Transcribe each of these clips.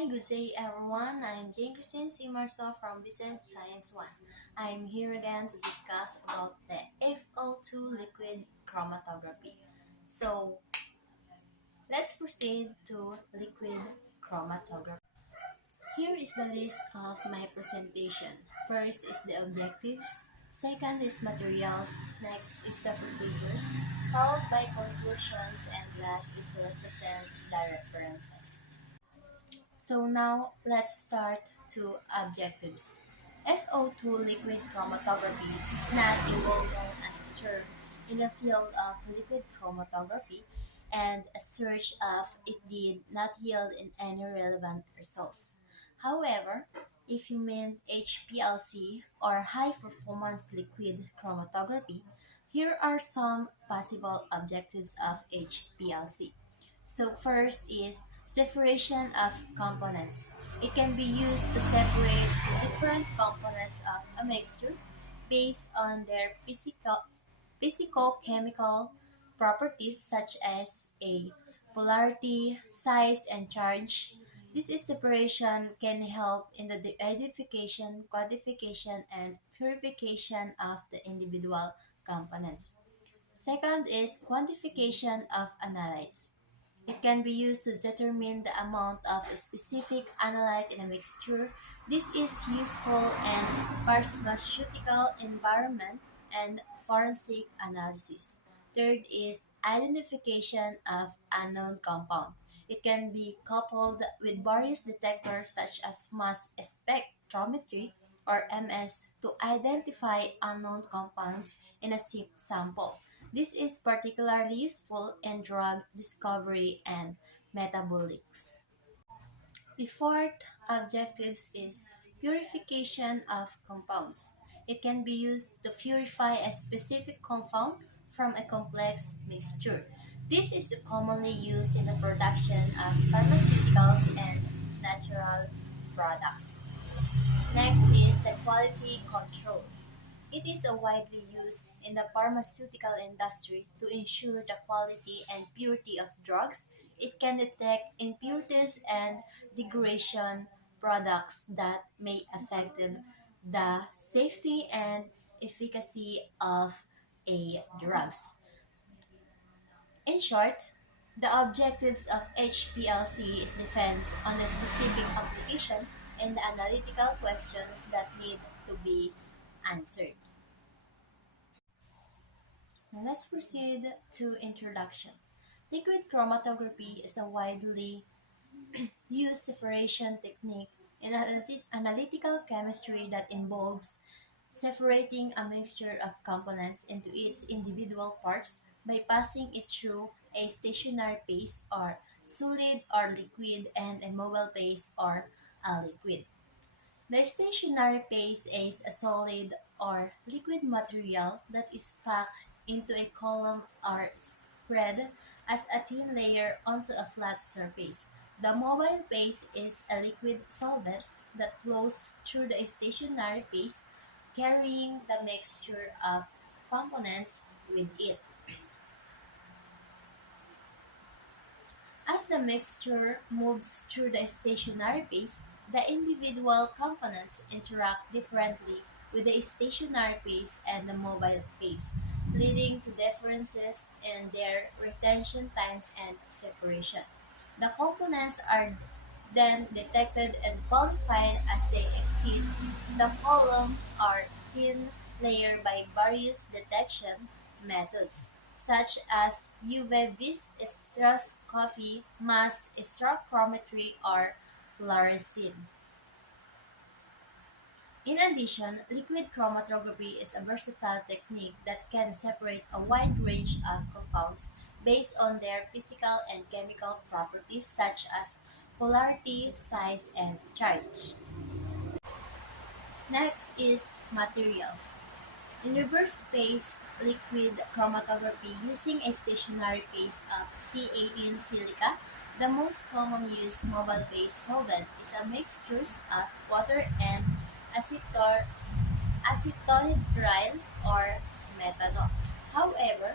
Hi, good day everyone. I'm Jane Christine C. Marcel from Business Science 1. I'm here again to discuss about the FO2 liquid chromatography. So let's proceed to liquid chromatography. Here is the list of my presentation. First is the objectives, second is materials, next is the procedures, followed by conclusions, and last is to represent the references. So now let's start to objectives. FO2 liquid chromatography is not a well-known as term in the field of liquid chromatography, and a search of it did not yield in any relevant results. However, if you mean HPLC or high performance liquid chromatography, here are some possible objectives of HPLC. So first is separation of components. It can be used to separate the different components of a mixture based on their physicochemical properties such as a polarity, size, and charge. This is separation can help in the identification, quantification, and purification of the individual components. Second is quantification of analytes. It can be used to determine the amount of a specific analyte in a mixture. This is useful in pharmaceutical environment and forensic analysis. Third is identification of unknown compound. It can be coupled with various detectors such as mass spectrometry or MS to identify unknown compounds in a sample. This is particularly useful in drug discovery and metabolics. The fourth objective is purification of compounds. It can be used to purify a specific compound from a complex mixture. This is commonly used in the production of pharmaceuticals and natural products. Next is the quality control. It is widely used in the pharmaceutical industry to ensure the quality and purity of drugs. It can detect impurities and degradation products that may affect the safety and efficacy of a drugs. In short, the objectives of HPLC is depends on the specific application and the analytical questions that need to be answered. Now let's proceed to introduction. Liquid chromatography is a widely used separation technique in analytical chemistry that involves separating a mixture of components into its individual parts by passing it through a stationary phase or solid or liquid and a mobile phase or a liquid. The stationary phase is a solid or liquid material that is packed into a column or spread as a thin layer onto a flat surface. The mobile phase is a liquid solvent that flows through the stationary phase, carrying the mixture of components with it. As the mixture moves through the stationary phase, the individual components interact differently with the stationary phase and the mobile phase, leading to differences in their retention times and separation. The components are then detected and qualified as they exit the column or thin layer by various detection methods, such as UV spectroscopy, mass spectrometry, or fluorescein. In addition, liquid chromatography is a versatile technique that can separate a wide range of compounds based on their physical and chemical properties such as polarity, size, and charge. Next is materials. In reverse phase liquid chromatography using a stationary phase of C18 silica, the most common used mobile phase solvent is a mixture of water and acetor acetonitrile or methanol. However,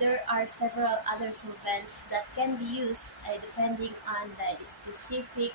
there are several other solvents that can be used depending on the specific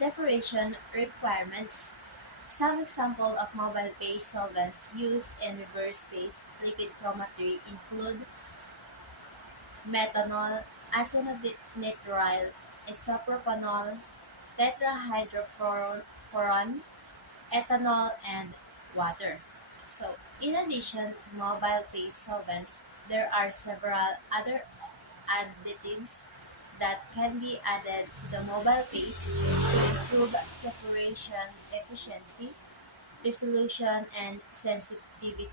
Separation requirements. Some examples of mobile-based solvents used in reverse-phase liquid chromatography include methanol, acetonitrile, isopropanol, tetrahydrofuran, ethanol, and water. So, in addition to mobile-based solvents, there are several other additives that can be added to the mobile paste to improve separation efficiency, resolution, and sensitivity.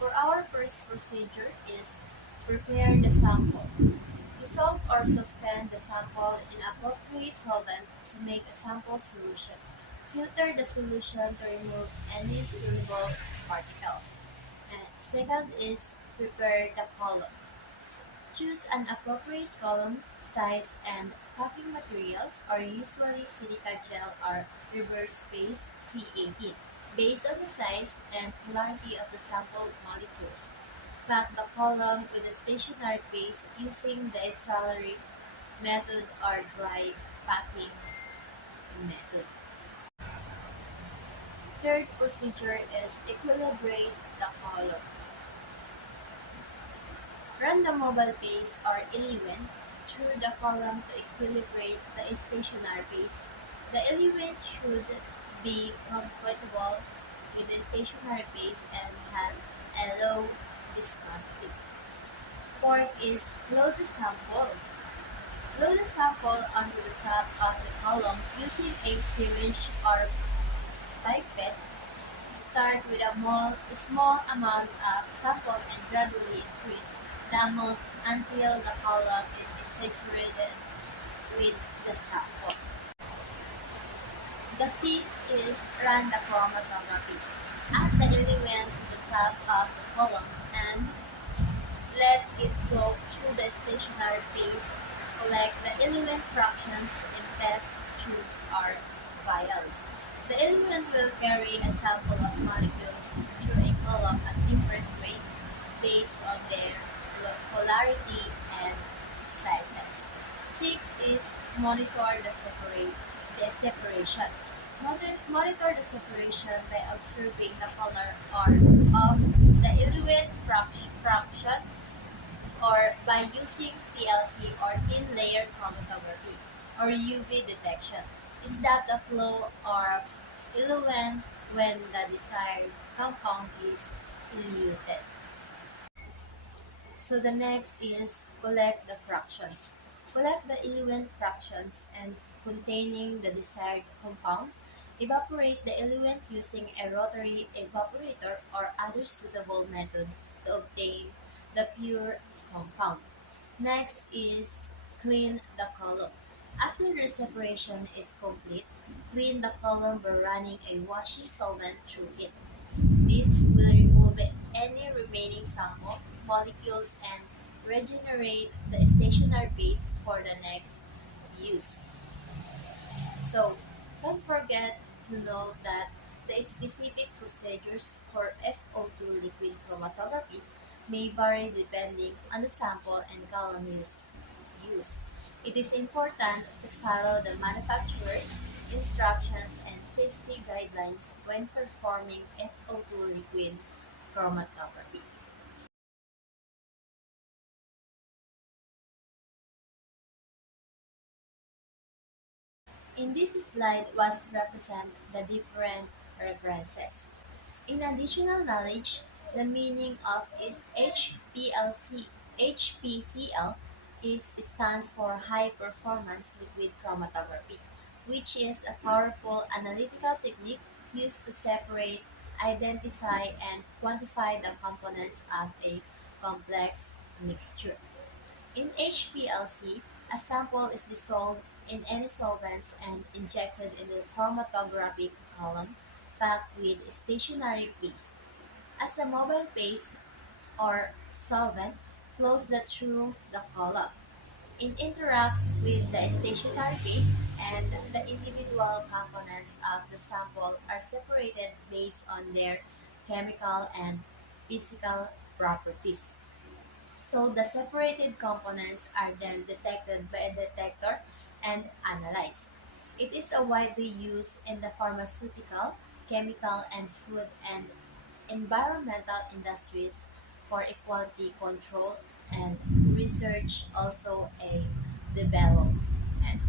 For our first procedure is prepare the sample. Dissolve or suspend the sample in appropriate solvent to make a sample solution. Filter the solution to remove any soluble particles. And second is prepare the column. Choose an appropriate column, size, and packing materials are usually silica gel or reverse phase C18, based on the size and polarity of the sampled molecules. Pack the column with a stationary paste using the accelerate method or dry packing method. Third procedure is equilibrate the column. Run the mobile paste or element through the column to equilibrate the stationary paste. The element should be compatible with the stationary paste and have a low viscosity. Fourth is load the sample. Load the sample onto the top of the column using a syringe or pipette. Start with a small amount of sample and gradually increase the amount until the column is saturated with the sample. The fifth is run the chromatography. Add the element to the top of the column and let it flow through the stationary phase. Collect the element fractions in test tubes or vials. The element will carry a sample of molecules through a column at different rates based on their polarity and sizes. Six is monitor the separation. Monitor the separation by observing the color or of the element fractions or by using PLC or thin layer chromatography or UV detection. Is that the flow of eluent when the desired compound is eluted? So the next is collect the fractions. Collect the eluent fractions and containing the desired compound. Evaporate the eluent using a rotary evaporator or other suitable method to obtain the pure compound. Next is clean the column. After the separation is complete, clean the column by running a washing solvent through it. This will remove any remaining sample molecules and regenerate the stationary base for the next use. So, don't forget to note that the specific procedures for FO2 liquid chromatography may vary depending on the sample and column used. It is important to follow the manufacturer's instructions and safety guidelines when performing FO2 liquid chromatography. In this slide was represent the different references. In additional knowledge, the meaning of HPCL is stands for High Performance Liquid Chromatography, which is a powerful analytical technique used to separate, identify, and quantify the components of a complex mixture. In HPLC, a sample is dissolved in any solvents and injected in the chromatographic column packed with stationary paste. As the mobile paste or solvent flows through the column, it interacts with the stationary paste and the individual components of the sample are separated based on their chemical and physical properties. So the separated components are then detected by a detector and analyzed. It is a widely used in the pharmaceutical, chemical, and food and environmental industries for equality control and research also a development.